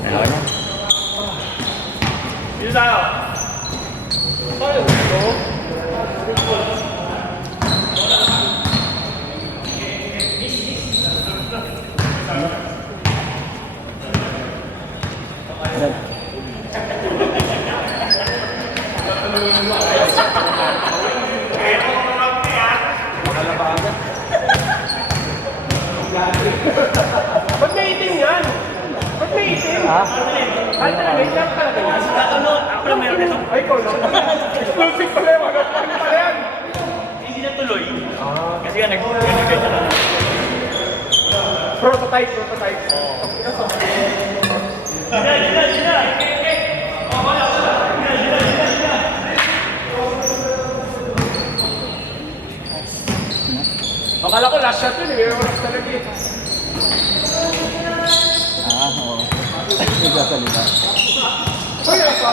Ayaw niya. Dito tayo. Tayo dito. Ba't may itim yan? Ba't may itim? Ha? Ay, talaga, itim talaga yan. Ako lang meron ito. Ay, ikaw lang. Exclusive pala yung mga pala yan. Hindi na tuloy. Kasi nga nag-ganyan na. Prototype, prototype. Akala ko last shot yun, may oras talaga eh. Oo. Nagsasalita. Hoy, apa?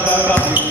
Pangalawa, sige.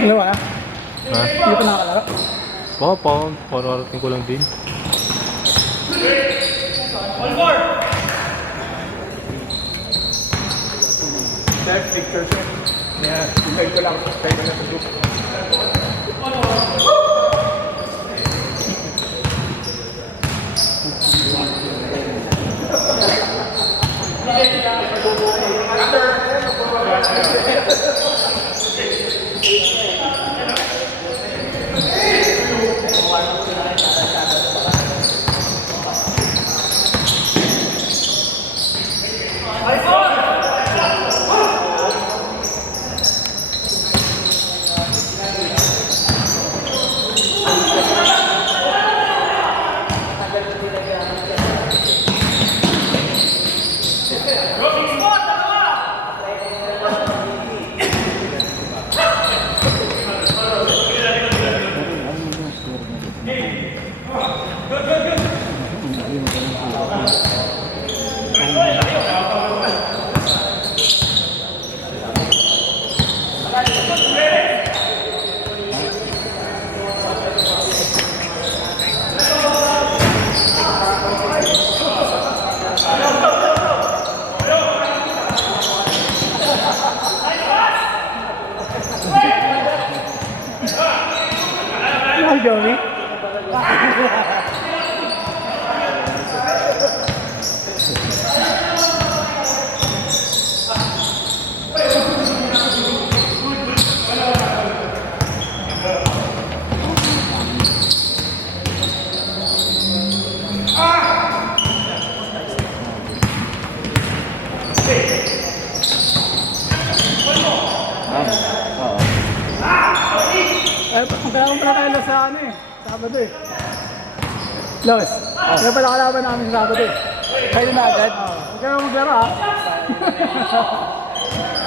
Dalawa na? Ha? Hindi pa nakakalaro? Parating ko lang din. Self picture siya. Yeah, hintay ko lang. Hintay ko lang sa group. Ay, Joey. Oo. Eh, magkalaban pala tayo Los sa ano eh. Sabado eh. Los. Kaya pala kalaban namin sa Sabado eh. Kayo na agad? Huwag ka na maglaro ha.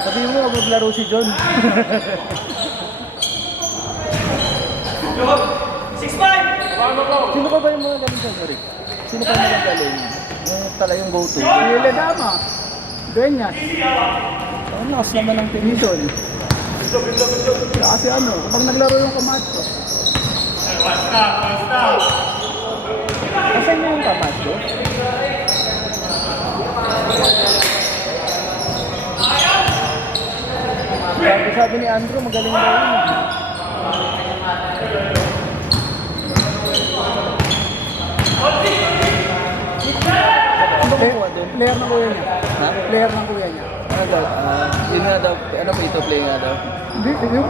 Sabihin mo, huwag maglaro si John. 6-5! Sino pa ba yung mga galing dyan, sorry? Sino pa yung mga galing? Yung talaga yung go-to. Pili Dama. Dueñas. Ang lakas naman ng team Pinison. Kasi ano, kapag naglaro yung Camacho. Asan niya yung Camacho? Sabi ni Andrew, magaling daw yun. Ano kumuha doon? Player ng kuya niya. Ha? Player ng kuya niya. Ano daw? Yun nga daw, ano pa ito, play nga daw? Hindi, yung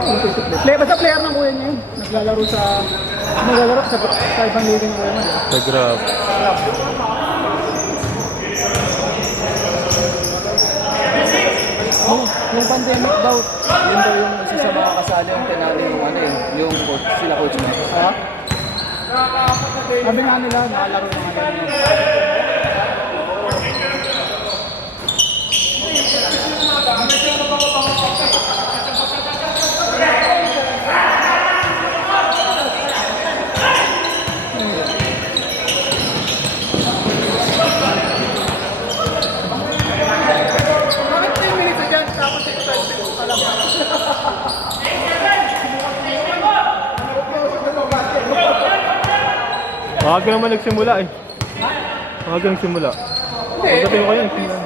basta player ng kuya niya yun. Naglalaro sa ibang liga ng kuya niya. Sa Grab. Yung pandemic daw, yun daw yung isa sa mga kasali yung tinalo yung ano yung coach, sila coach mo. Ha? Sabi nga nila, nakalaro ng ano yun. Bakit 10 minutes na dyan? Tapos 12 minutes pa lang. Maaga naman nagsimula eh. Maaga nagsimula. Pagdating ko kayo, nagsimula.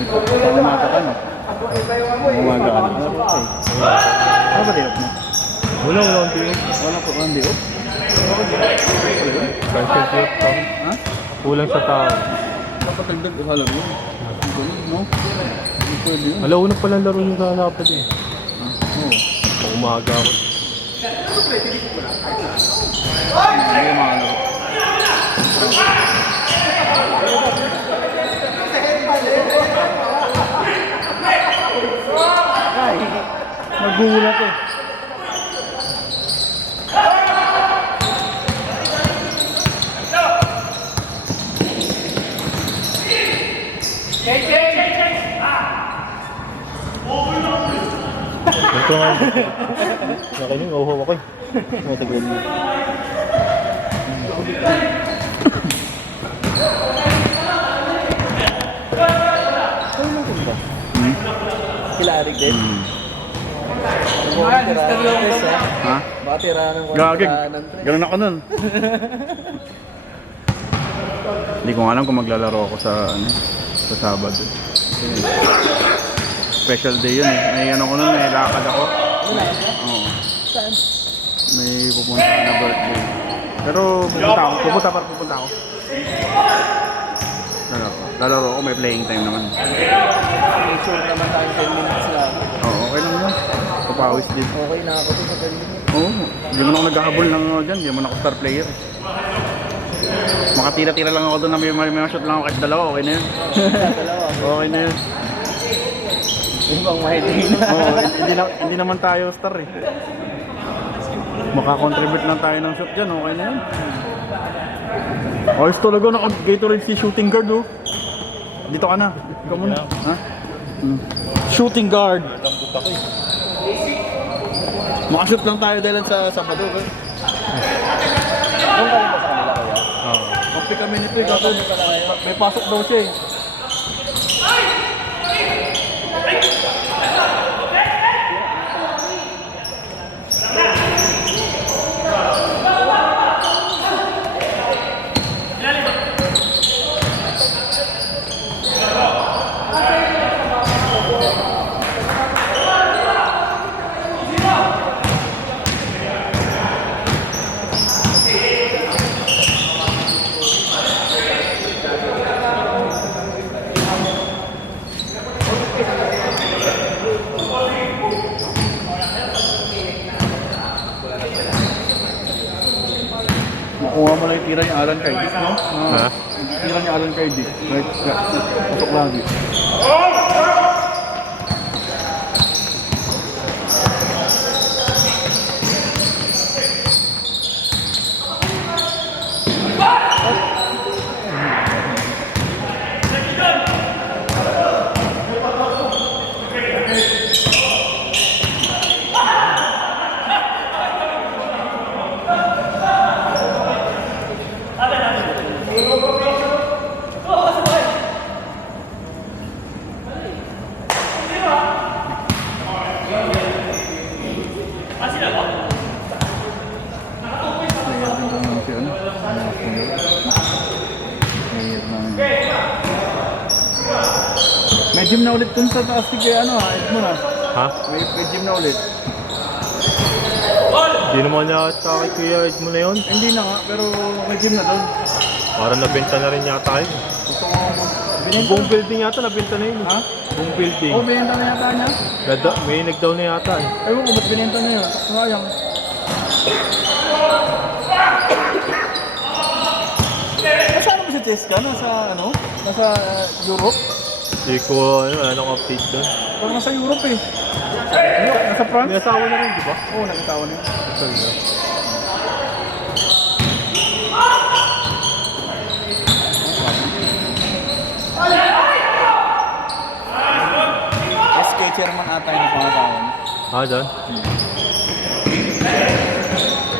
Ito, lumata ka no? Wala akong tingin. Wala ko hindi oh. Cancel trip to. Ha? Kulang sa tao. Dapat dagdag ihalog yun. Ganun, no? Hindi pwede yun. Wala, unang palang laro yung kanapat eh. Oo. Umaga ako. Hindi yung mga laro. Nagulat eh. Ito nga. Ako nyo, uhaw ako eh. Matagal mo. Kila Arik din. Ha? Baka tirahan ng Gagig. Ganun ako nun. Hindi ko alam kung maglalaro ako sa sa Sabado. Special day yun eh. May ano ko nun, may lakad ako. Oo. Saan? May pupunta na birthday. Pero pupunta ako. Lalaro ako, may playing time naman. May short naman tayo 10 minutes lang. Oo, okay lang yun. Papawis din. Okay na ako sa 10 minutes. Oo, hindi mo na ako naghahabol ng dyan. Hindi mo na ako star player. Makatira-tira lang ako doon na may shot lang ako kahit dalawa. Okay na yun. Dalawa. Okay na yun. Ibang mahiting na. Oo, hindi naman tayo star eh. Makakontribute lang tayo ng shot dyan. Okay na yun. Ayos talaga, naka-Gatorade si shooting guard oh. Dito ka na. Ikaw muna. Ha? Shooting guard. Makashoot lang tayo dahil sa Sabado. Doon ka rin ba sa kanila kaya? Oo. Magpi kami nito eh. May pasok daw siya eh. Makuha mo lang yung tira ni Alan Cardis, no? Ha? Tira ni Alan Cardis. Right, pasok lagi. May gym na ulit dun sa taas kay Edmond ah. Ha? May gym na ulit. Hindi naman yata kay Kuya Edmond na yun. Hindi na nga, pero may gym na dun. Parang nabenta na rin yata yun. Gusto ko Yung buong building yata nabenta na yun. Ha? Buong building. Oh, binenta na yata niya. May nag-down na yata eh. Ewan ko, ba't binenta niya yun? Sayang. Nasaan ba si Cheska? Nasa Europe? Hindi ko anong update doon. Parang nasa Europe eh. Nasa France? May asawa na rin, di ba? Oo, nag-asawa na yun. Sorry na. SK chairman ata yung pangasawa niya. Ah, doon?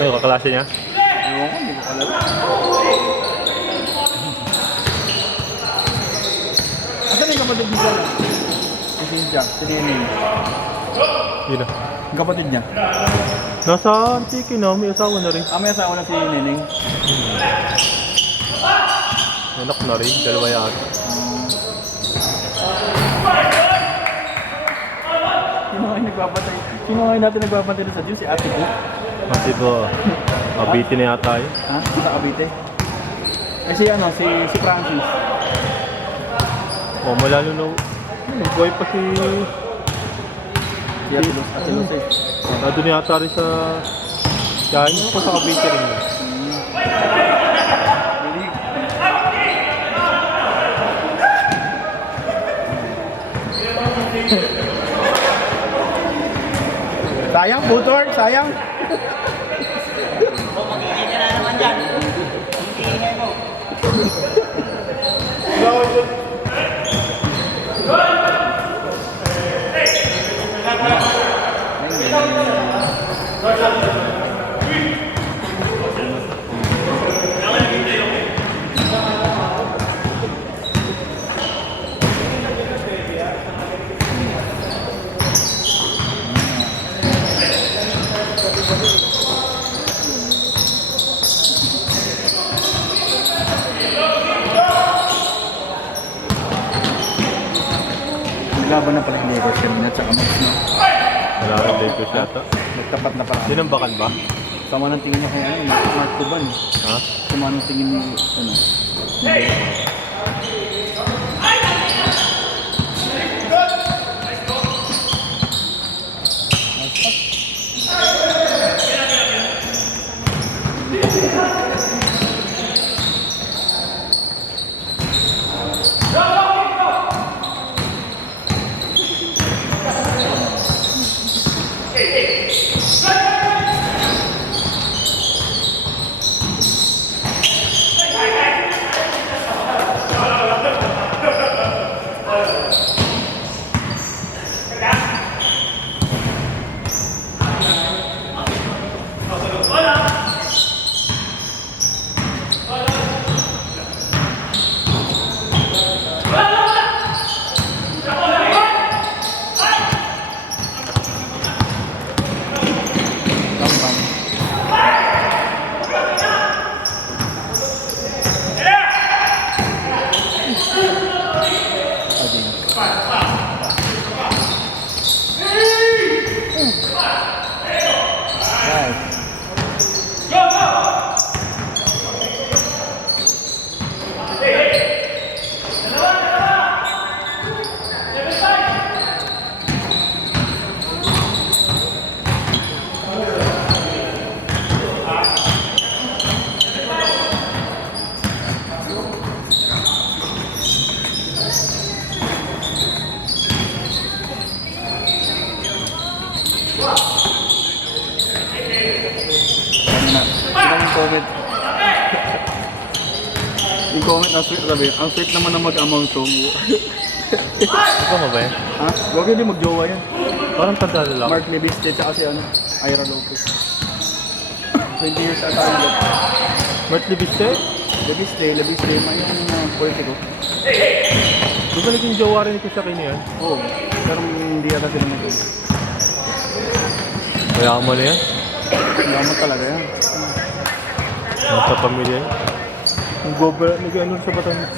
Ay, kaklase niya? Ewan ko, hindi ko kalala. Asan yung kapatid niya dyan? Si Cynthia, si Neneng. Yun na. Yung kapatid niya. Nasa Antiki na, may asawa na rin. May asawa na si Neneng. Anak na rin, dalawa yata. Sino nga yung nagbabantay? Sino nga yung natin nagbabantay sa Diyos? Si Ate Bo? Kasi ito, Cavite na yata yun. Ha? Sa Cavite. Eh si ano, si Francis. O, malalo na. Buhay pa si... Si Atilos eh. Nandun yata rin sa... Kain ko sa Cavite rin. Sayang, Butor, sayang. Magiging ka na naman dyan. Hindi mo. Laban na pala yung Lakers kanina at saka Max, no? Wala rin Lakers yata. Nagtapat na parang. Sinambakan ba? Sama ng tingin niya kay ano, Mark Cuban. Ha? Sama ng tingin ni, ano, comment. Yung comment, ang sweet sabi. Ang sweet naman na mag-amang to. Ikaw mo ba yan? Ha? Huwag hindi mag-jowa yan. Parang tanda lang. Mark Lebiste, tsaka si ano, Ira Lopez. 20 years ata yung look. Mark Lebiste? Lebiste, may yung politiko. Di ba naging jowa rin ito sa kanya yan? Oo, pero hindi ata sila mag-jowa. Kaya mo na yan? Naman talaga yan. Nasa pamilya yan? Nag-ano sa Batangas?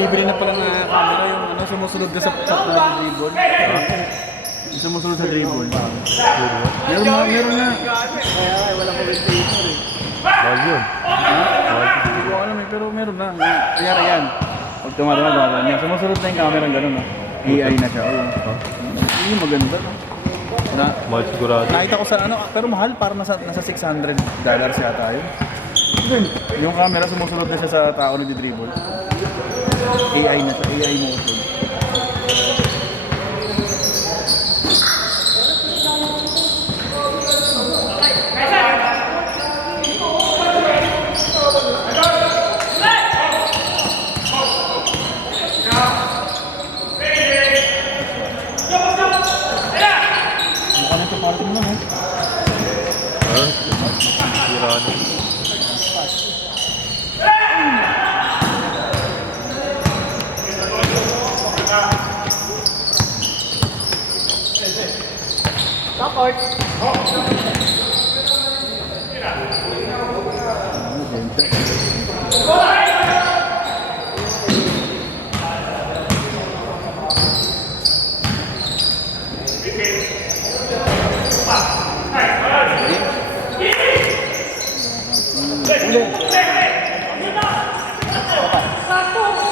Bibili na pala ng camera yung ano, sumusunod ka sa dribble. Yung sumusunod sa dribble. Meron na. Kaya wala ko rin paper eh. Bawal yun. Hindi ko alam eh, pero meron na. Kanyari yan. Pag tumadama yan. Sumusunod na yung camera gano'n. AI na siya. Oo. Maganda. No? Mahal sigurado. Nakita ko sa ano, pero mahal, parang nasa $600 yata yun. Yung camera sumusunod na siya sa tao na di-dribble. AI na siya, AI mode. Ano ito parang mo naman? Sigurado.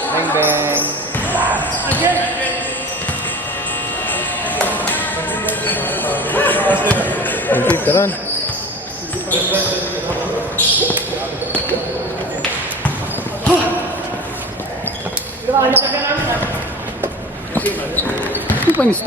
Bang bang. Okay, taran. Ito pa yung stop.